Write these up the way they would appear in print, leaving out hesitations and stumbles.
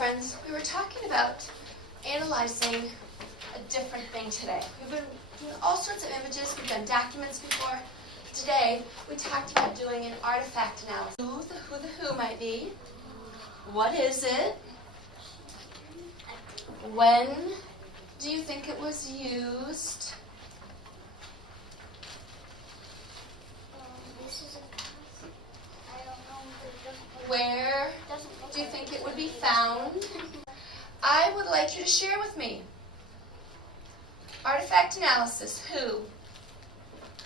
friends, we were talking about analyzing a different thing today. We've been doing all sorts of images, we've done documents before. Today, we talked about doing an artifact analysis. Who the who might be, what is it, when do you think it was used, where do you think it would be found? I would like you to share with me. Artifact analysis, who?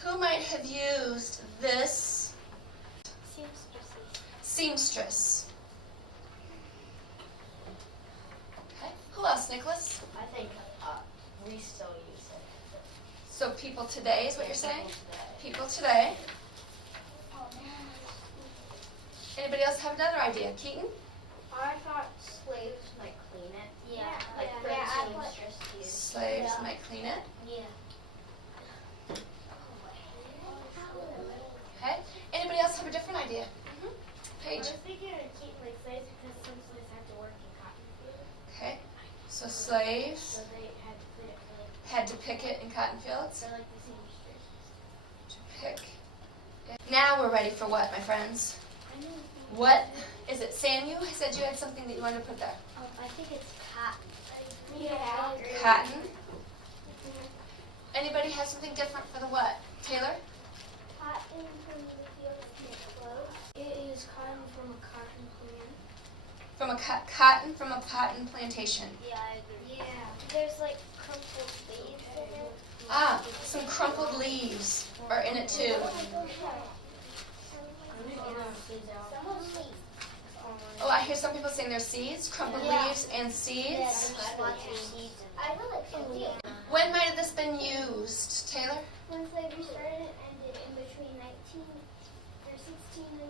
Who might have used this? Seamstress. Okay. Who else, Nicholas? I think we still use it. So people today is what you're saying? People today. Anybody else have another idea? Keaton? I thought slaves might clean it. Yeah. Like seamstress use. Slaves might clean it. Yeah. Okay. Anybody else have a different idea? Paige? I was thinking of keeping like slaves because some slaves had to work in cotton fields. Okay. So slaves So they had to put it for like, had to pick it in cotton fields. for like the seamstress. To pick it. Now we're ready for what, my friends? I know. What is it? Sam, you said you had something that you wanted to put there. I think it's cotton. Yeah. Cotton. Anybody have something different for the what? Taylor? Cotton from the field to make clothes. It is cotton from a cotton plant. From a cotton from a cotton plantation. Yeah, I agree. Yeah. There's like crumpled leaves in it. Ah, some crumpled leaves are in it too. Oh, I hear some people saying there's seeds, crumpled leaves and seeds. I really like it. When might have this been used, Taylor? When slavery started and ended in between 1619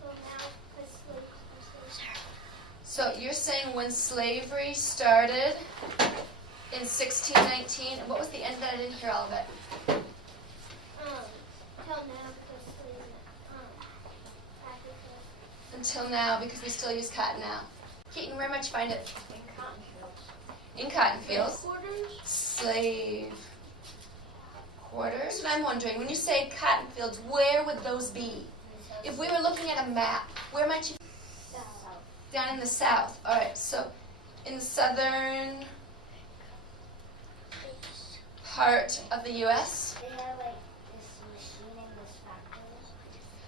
till now, because slaves. So you're saying when slavery started in 1619, and what was the end of that? I didn't hear all of it. Till now, because slaves, Africa. Until now, because we still use cotton now. Keaton, where might you find it? In cotton fields. In cotton fields. Quarters? Slave quarters. And I'm wondering, when you say cotton fields, where would those be? If we were looking at a map, where might you? Down in the south. All right, so in the southern part of the U.S. They have like this machining, this factory.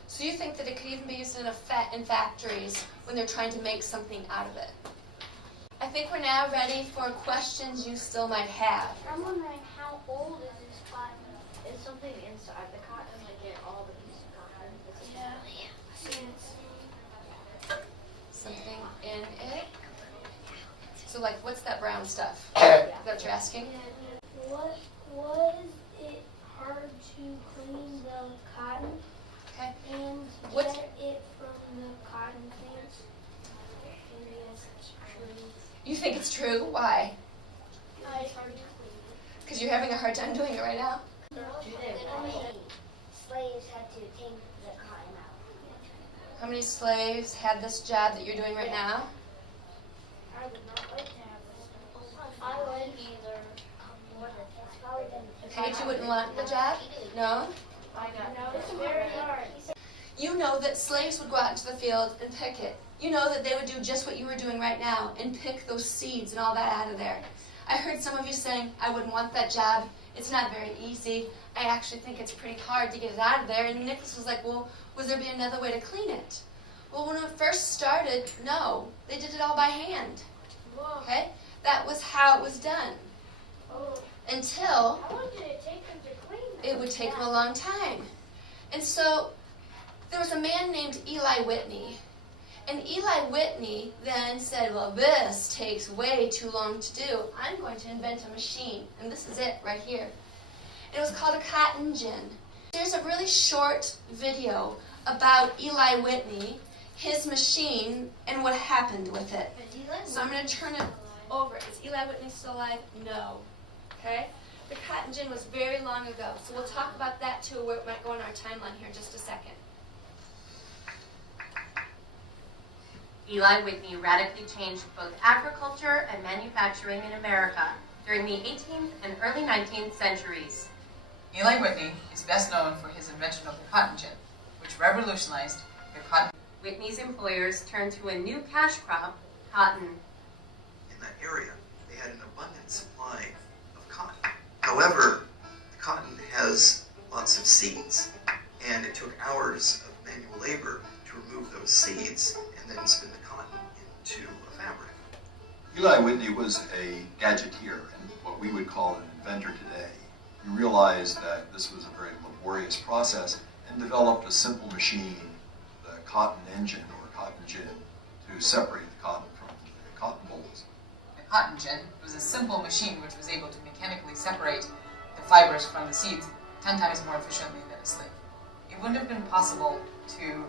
So you think that it could even be used in factories when they're trying to make something out of it? I think we're now ready for questions you still might have. I'm wondering how old is this cotton? Is something inside the cotton, like get all the pieces of cotton? Something in it? So like, what's that brown stuff? Is that what you're asking? What was it hard to clean the cotton Okay. and What- get it from the cotton plants? And yes, it's true. You think it's true? Why? It's hard to clean. Because you're having a hard time doing it right now? Slaves had to take the cotton out. How many slaves had this job that you're doing right now? I would not like to have this. I wouldn't either. Paige, you wouldn't want the job? No? No, it's very hard. You know that slaves would go out into the field and pick it. You know that they would do just what you were doing right now and pick those seeds and all that out of there. I heard some of you saying, I wouldn't want that job. It's not very easy. I actually think it's pretty hard to get it out of there. And Nicholas was like, well, would there be another way to clean it? Well, when it first started, no. They did it all by hand. Okay? That was how it was done. Until How long did it take them to clean them? it would take them a long time. And so there was a man named Eli Whitney. And Eli Whitney then said, well, this takes way too long to do. I'm going to invent a machine. And this is it right here. And it was called a cotton gin. There's a really short video about Eli Whitney, his machine, and what happened with it. So I'm going to turn it over. Is Eli Whitney still alive? No. Okay? The cotton gin was very long ago. So we'll talk about that too, where it might go on our timeline here in just a second. Eli Whitney radically changed both agriculture and manufacturing in America during the 18th and early 19th centuries. Eli Whitney is best known for his invention of the cotton gin, which revolutionized the cotton. Whitney's employers turned to a new cash crop, cotton. In that area, they had an abundant supply of cotton. However, the cotton has lots of seeds, and it took hours of manual labor to remove those seeds and then spin the cotton into a fabric. Eli Whitney was a gadgeteer, and what we would call an inventor today. He realized that this was a very laborious process and developed a simple machine, the cotton engine or cotton gin, to separate the cotton from the cotton bolls. The cotton gin was a simple machine which was able to mechanically separate the fibers from the seeds 10 times more efficiently than a slave. It wouldn't have been possible to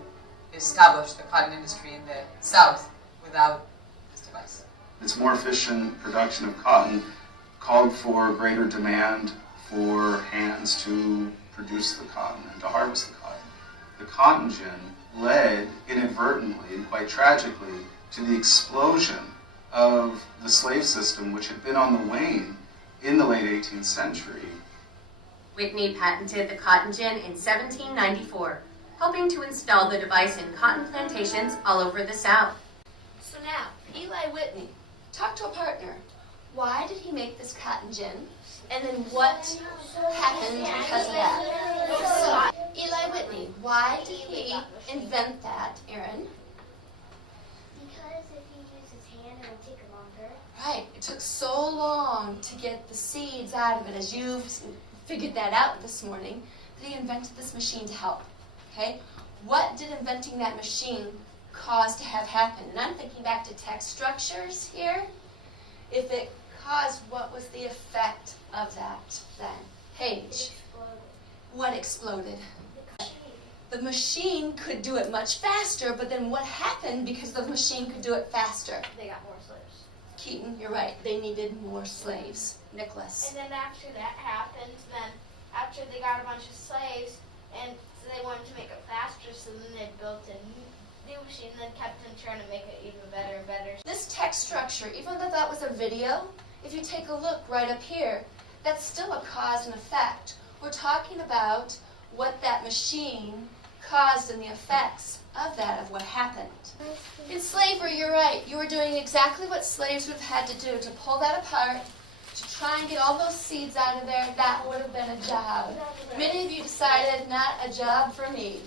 establish the cotton industry in the South without this device. Its more efficient production of cotton called for greater demand for hands to produce the cotton and to harvest the cotton. The cotton gin led inadvertently and quite tragically to the explosion of the slave system, which had been on the wane in the late 18th century. Whitney patented the cotton gin in 1794, helping to install the device in cotton plantations all over the South. So now, Eli Whitney, talk to a partner. Why did he make this cotton gin? And then what happened because of that? So, Eli Whitney, why did he invent that, Aaron? Because if he used his hand, it would take longer. Right, it took so long to get the seeds out of it, as you've figured that out this morning, that he invented this machine to help. Okay? What did inventing that machine cause to have happen? And I'm thinking back to text structures here. If it caused, what was the effect of that then? Paige, what exploded? The machine could do it much faster, but then what happened because the machine could do it faster? They got more slaves. Keaton, you're right. They needed more slaves. Nicholas. And then after that happened, then after they got a bunch of slaves, and so they wanted to make it faster, so then they built a new machine, and then kept on trying to make it even better and better. This text structure, even though that was a video, if you take a look right up here, that's still a cause and effect. We're talking about what that machine caused and the effects of that, of what happened. In slavery, you're right. You were doing exactly what slaves would have had to do to pull that apart, to try and get all those seeds out of there. That would have been a job. Many of you decided, not a job for me.